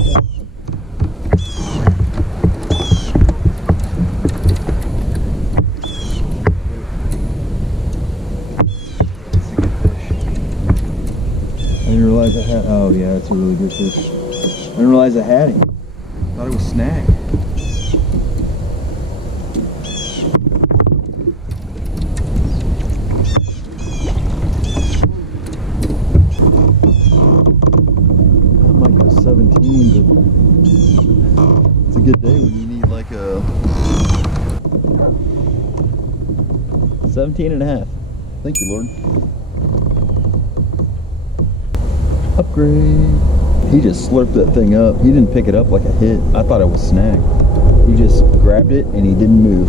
I didn't realize I had, oh yeah, that's a really good fish. I didn't realize I had him. Thought it was snag. That might go 17, but it's a good day when you need like a 17 and a half. Thank you, Lord. Upgrade. He just slurped that thing up. He didn't pick it up like a hit. I thought it was snag. He just grabbed it and he didn't move.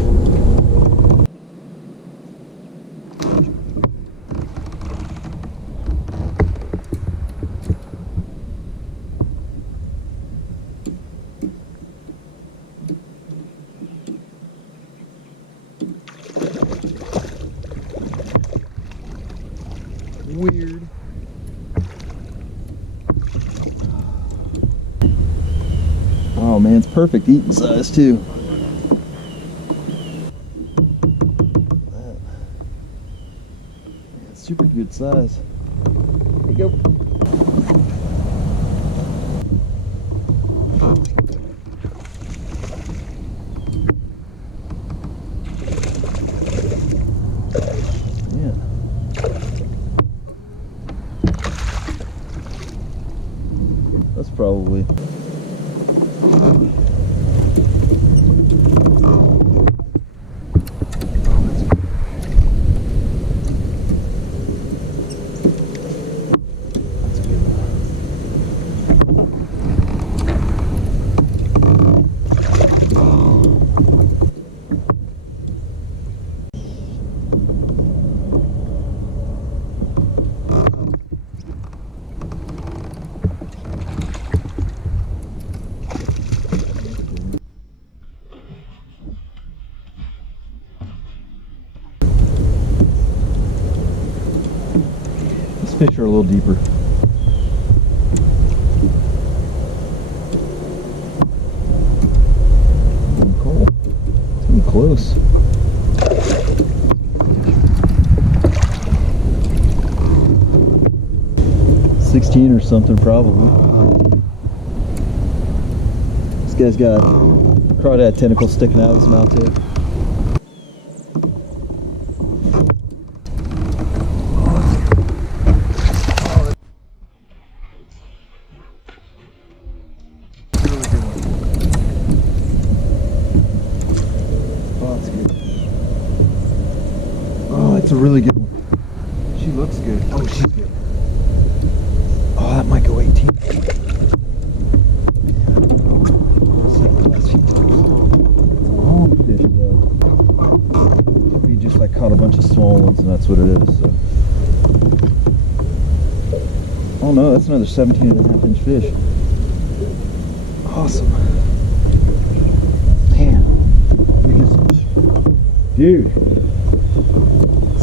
Weird. Oh man, it's perfect eating size too. Yeah, it's super good size. There you go. Yeah. That's probably. Fish are a little deeper. Cool. It's getting close. $16 or something probably. This guy's got crawdad tentacles sticking out of his mouth too. That's a really good one. She looks good. Oh, she's good. Oh, that might go 18. It's a long fish, though. We just like caught a bunch of small ones, and that's what it is. So. Oh no, that's another 17.5-inch fish. Awesome. Man, dude.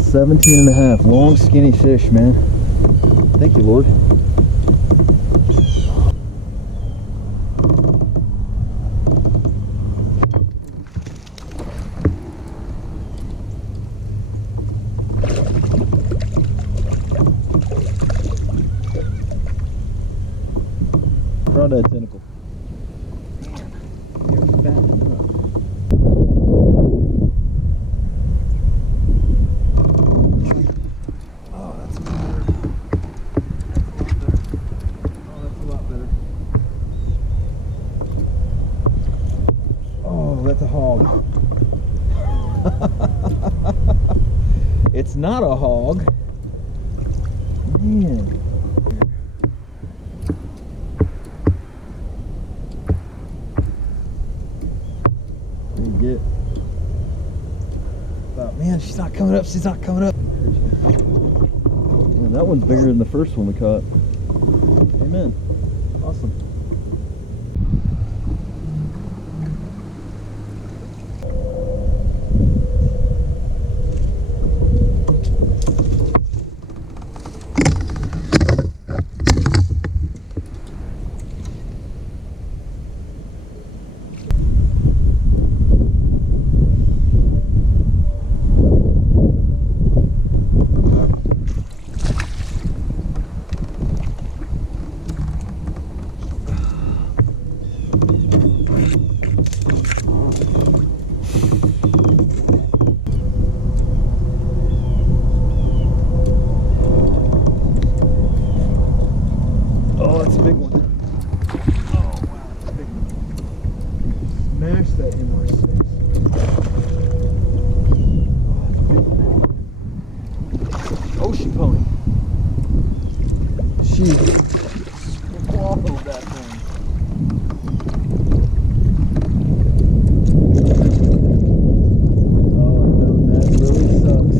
17.5, long skinny fish, man. Thank you, Lord. Crawdad tentacle. You're fattening up. That's a hog. It's not a hog. Man. There you get. Oh, man, she's not coming up. She's not coming up. Man, that one's bigger than the first one we caught. Amen. Awesome. that MR6. Ocean pony. She swallowed that thing. Oh no, that really sucks.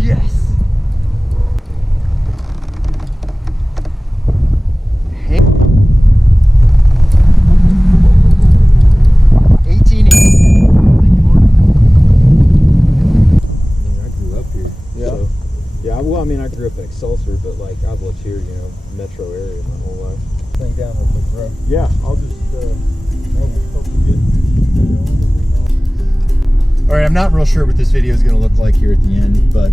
Yes. 18. Yeah, well, I mean, I grew up in Excelsior, but like I've lived here, you know, metro area my whole life. Thing down real quick, bro. Yeah, I'll just hope we get. All right, I'm not real sure what this video is going to look like here at the end, but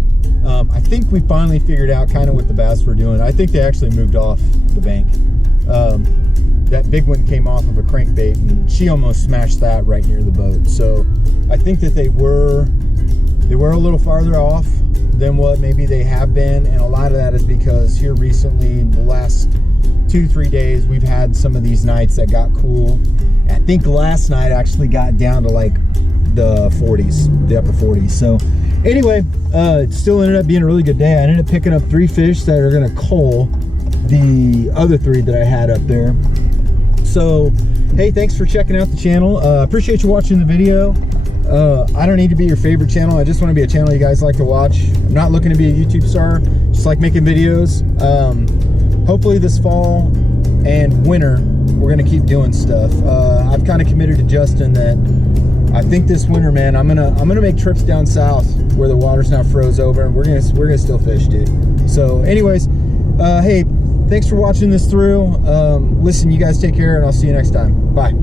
I think we finally figured out kind of what the bass were doing. I think they actually moved off the bank. That big one came off of a crankbait, and she almost smashed that right near the boat. So I think that they were a little farther off than what maybe they have been, and a lot of that is because here recently, in the last 2-3 days, we've had some of these nights that got cool. I think last night actually got down to like the 40s, the upper 40s. So anyway, it still ended up being a really good day. I ended up picking up 3 fish that are gonna cull the other 3 that I had up there. So hey, thanks for checking out the channel. Appreciate you watching the video. I don't need to be your favorite channel. I just want to be a channel you guys like to watch. I'm not looking to be a YouTube star, just like making videos. Hopefully this fall and winter we're gonna keep doing stuff. I've kind of committed to Justin that I think this winter, man, I'm gonna make trips down south where the water's now froze over, and we're gonna still fish, dude. So anyways, hey, thanks for watching this through. Listen, you guys take care, and I'll see you next time. Bye.